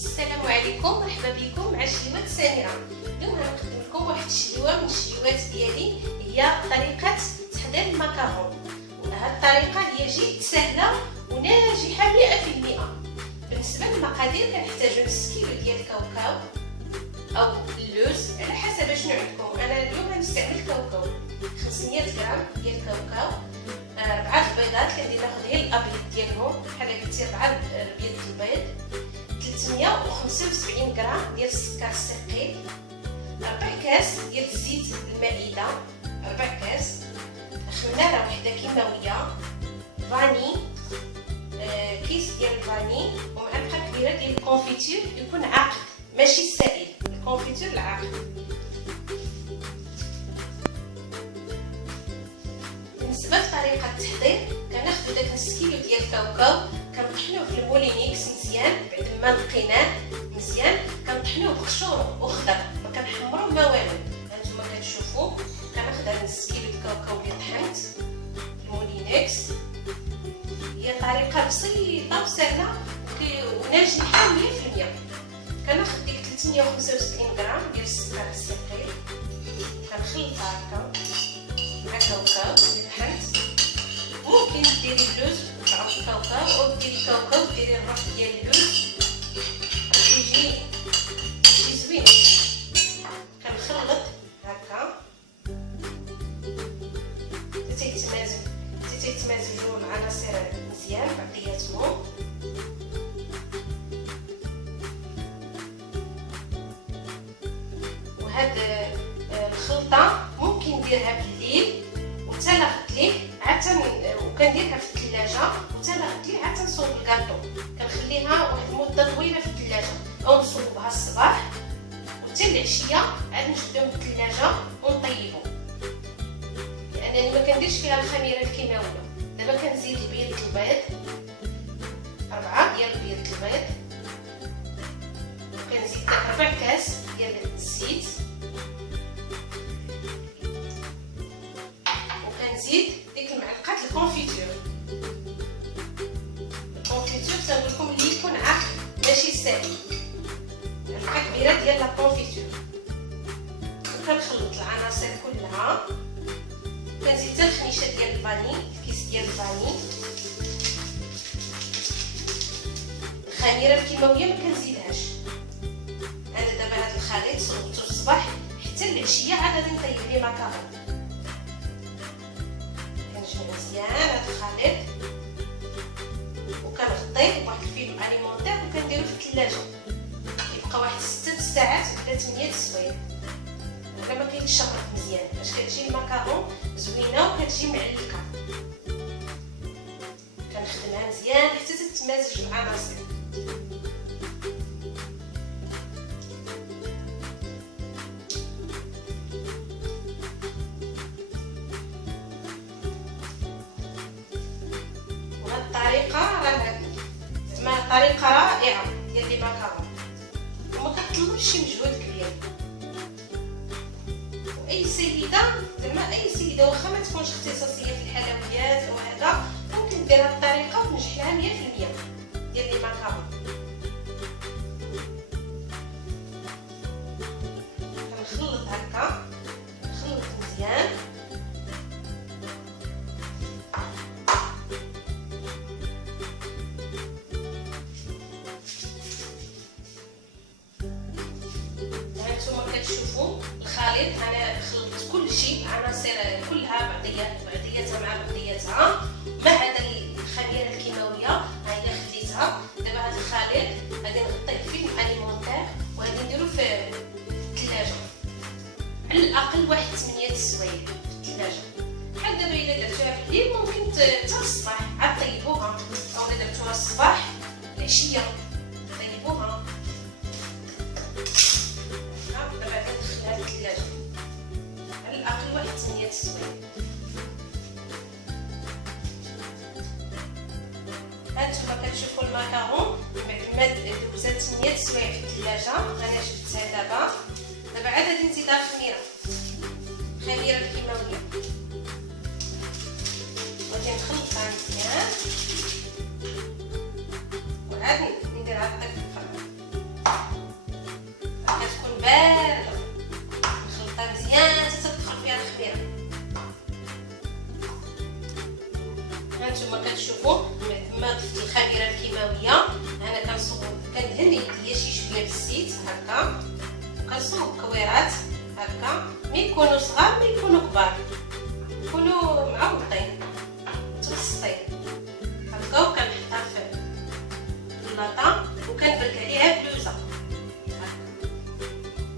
السلام عليكم، مرحبا بكم مع شلوات سميرة. اليوم غنقدم لكم واحد الشلوه من الشلوات ديالي، هي طريقه تحضير المكرون. وهذه الطريقه هي جد سهله وناجحه 100%. بالنسبه للمقادير كنحتاجو نص كيلو ديال الكاوكاو او اللوز على حسب شنو عندكم. انا اليوم غنستعمل الكاوكاو 500 غرام ديال الكاوكاو، 4 البيضات كندير ناخذ غير الابيض ديالهم بحال قلتي 4 بيض البيض، 375 غرام ديال السكر الثقيل، 4 كاس ديال الزيت المائده، 4 كاس خماره وحده كيماويه، فاني كيس ديال الفاني، ومعلقه كبيره ديال الكونفيتور يكون عاقد ماشي سائل، الكونفيتور العاقد. بالنسبه لطريقه التحضير كناخذ داك نص كيلو ديال الكاوكاو كنطحنوه في المولينيكس مزيان، بعد ما نقيناه مزيان كنطحنوه بقشور وخضر، ما كنحمرو ما والو. هانتوما كتشوفوا كناخذ هاد نص كيلو الكاوكاو اللي طحنت في المولينيكس. هي طريقه بسيطه وسهله وناجحه 100%. كناخذ ديك 375 غرام ديال السكر الثقيل كنخلطها هكا مع الكاوكاو اللي طحنت. ممكن ديري اللوز مع الكاوكاو، او ديري الكاوكاو ديري الروح ديال اللوز، كيجي زوين. كنخلط هكا حتى يتمازجوا العناصر مزيان بعضياتهم. وهاد الخلطه ممكن نديرها بالليل وحتى لا غد ليه وكنديرها في الثلاجه وحتى لا غد ليه حتى نصوب الكاطو، كنخليها واحد المده طويله في الثلاجه، او نصوبها الصباح وحتى العشيه عاد نشدهم من الثلاجه ونطيبهم، لانني ما كنديرش فيها الخميره الكيماويه. دابا كنزيد البيض البيض، 4 ديال بيض البيض، وكنزيد 4 كاس ديال الزيت، وكنزيد ديك المعلقه الكونفيتور تنقول لكم اللي يكون عاقد ماشي سائل، معلقه كبيره ديال لا كونفيتور. وكنخلط العناصر كلها، كنزيد حتى الخنيشه ديال الفاني، الكيس ديال الفاني. الخميره الكيماويه ما كنزيدهاش. انا دابا هذا الخليط صوبته الصباح حتى العشيه عاد غادي نطيب ليه مكرون. كنجمع مزيان هذا الخليط وكنغطيه بواحد الفيلم اليمونتير وكنديرو في الثلاجه، يبقى واحد 6 ساعات ولا 8 السوايع على ما كيتشرب مزيان، باش كتجي المكرون زوينه وكتجي معلكه. كنخدمها مزيان حتى تتمازج العناصر. وهاد الطريقه راه زعما طريقه رائعه ديال لي مكرون وما كتطلبش شي مجهود كبير. اي سيده واخا ما تكونش اختصاصيه في الحلويات او هذا ممكن دير هاد الطريقه ونجح لها 100% ديال لي مكرون. كنخلط هكا، نخلط مزيان. هانتوما كتشوفوا الخليط، انا خلطت كل شيء، العناصر كلها بعضياتها مع بعضياتها، ما عدا الخميره الكيماويه ها هي خديتها. دابا هذا الخليط غادي نغطيه فيه اليمونتير وغادي نديرو في الثلاجه على الاقل واحد 8 السوايع في الثلاجه. بحال دابا الا درتوها في الليل ممكن حتى الصباح عاد طيبوها، او الا درتوها الصباح العشيه طيبوها. دابا كندخلها للثلاجه على الاقل واحد 8 السوايع. هانتوما كتشوفوا المكرون بعد ما دوزات 8 السوايع في الثلاجه. انا جبتها دابا عاد غادي نزيدها الخميره الكيماويه، غادي نخلطها مزيان وعاد نديرها هكا في الفرن. الشوكولاته وكنبرك عليها بلوزه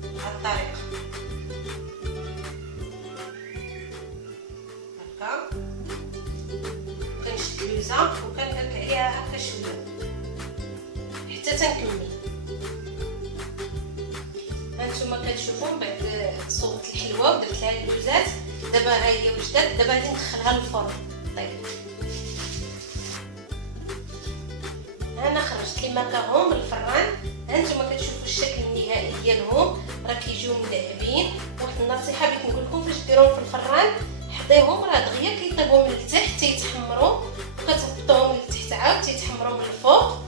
بهذه الطريقه هكا. كنشد بلوزه وكنبرك عليها هكا شويه حتى تنكمل. هانتوما كتشوفوا من بعد صوبت الحلوه ودرت لها البلوزات. دابا ها هي وجدات. دابا غادي ندخلها للفرن طيب. انا خرجت لي ماكاهون من الفران. هانتوما كتشوفوا الشكل النهائي ديالهم راه كيجيو مذابين. واحد النصيحه بغيت نقول لكم فاش ديروهم في الفران حطيهم راه دغيا كيطيبوا من التحت تيتحمروا وكتهبطوهم للتحت عاود تيتحمروا من الفوق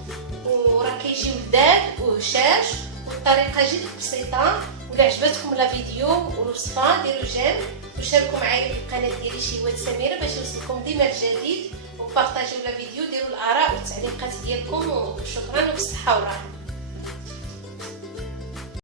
وراه كيجيو لذاذ وهشاش والطريقه جد بسيطه. ولا عجبتكم لا فيديو والوصفه ديروا جيم وشاركوا معايا في القناه ديالي شهوات سميره باش يوصلكم ديما الجديد وبارطاجيو لا فيديو. ديروا الاراء والتعليقات ديالكم وشكرا وبالصحه والراحه.